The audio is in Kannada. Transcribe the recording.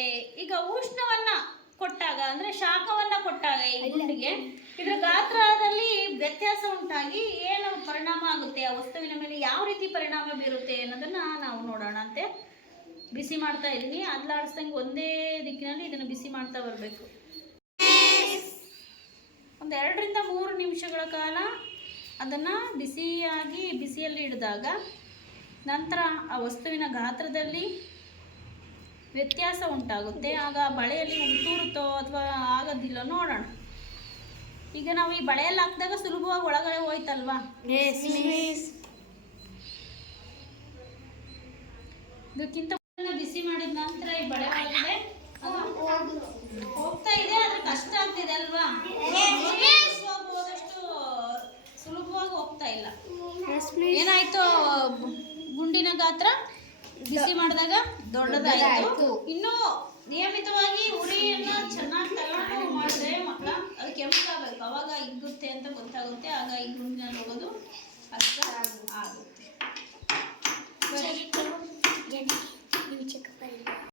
ಆಗುತ್ತೆ. ಈಗ ಉಷ್ಣವನ್ನ ಕೊಟ್ಟಾಗ ಅಂದ್ರೆ ಶಾಖವನ್ನ ಕೊಟ್ಟಾಗ ಈ ಗುಂಡಿಗೆ ಇದರ ಗಾತ್ರದಲ್ಲಿ ವ್ಯತ್ಯಾಸ ಉಂಟಾಗಿ ಏನು ಪರಿಣಾಮ ಆಗುತ್ತೆ, ಆ ವಸ್ತುವಿನ ಮೇಲೆ ಯಾವ ರೀತಿ ಪರಿಣಾಮ ಬೀರುತ್ತೆ ಅನ್ನೋದನ್ನ ನಾವು ನೋಡೋಣ ಅಂತೆ. ಬಿಸಿ ಮಾಡ್ತಾ ಇದ್ದೀನಿ, ಅದ್ಲಾಡಿಸ್ದಂಗೆ ಒಂದೇ ದಿಕ್ಕಿನಲ್ಲಿ ಇದನ್ನು ಬಿಸಿ ಮಾಡ್ತಾ ಬರಬೇಕು. ಒಂದು 2 ರಿಂದ 3 ನಿಮಿಷಗಳ ಕಾಲ ಅದನ್ನು ಬಿಸಿಯಲ್ಲಿ ಇಡಿದಾಗ ನಂತರ ಆ ವಸ್ತುವಿನ ಗಾತ್ರದಲ್ಲಿ ವ್ಯತ್ಯಾಸ ಉಂಟಾಗುತ್ತೆ. ಆಗ ಬಳೆಯಲ್ಲಿ ಉಂಟೂರುತ್ತೋ ಅಥವಾ ಆಗೋದಿಲ್ಲ ನೋಡೋಣ. ಈಗ ನಾವು ಈ ಬಳೆಯಲ್ಲಿ ಹಾಕಿದಾಗ ಸುಲಭವಾಗಿ ಒಳಗಡೆ ಹೋಯ್ತಲ್ವಾ? ಇದಕ್ಕಿಂತ ಬಿಸಿ ಮಾಡಿದ ನಂತರ ಈ ಬಳೆ ಒಳಗಡೆ ಹೋಗ್ತಾ ಇದೆ, ಆದ್ರೆ ಕಷ್ಟ ಆಗ್ತಿದೆ ಅಲ್ವಾ? ಹೋದಷ್ಟು ಸುಲಭವಾಗಿ ಹೋಗ್ತಾ ಇಲ್ಲ. ಏನಾಯ್ತು, ಗುಂಡಿನ ಗಾತ್ರ ಬಿಸಿ ಮಾಡಿದಾಗ ದೊಡ್ಡದಾಯಿತು. ಇನ್ನು ನಿಯಮಿತವಾಗಿ ಉರಿಯನ್ನ ಚೆನ್ನಾಗಿ ತಗೊಂಡು ಮಾಡಿದ್ರೆ ಮಕ್ಕಳ ಅದು ಕೆಂಪಾಗಬೇಕು, ಅವಾಗ ಹಿಗ್ಗುತ್ತೆ ಅಂತ ಗೊತ್ತಾಗುತ್ತೆ. ಆಗ ಈ ಗುಂಡಿನಲ್ಲಿ ಹೋಗೋದು ಕಷ್ಟ ಆಗುತ್ತೆ.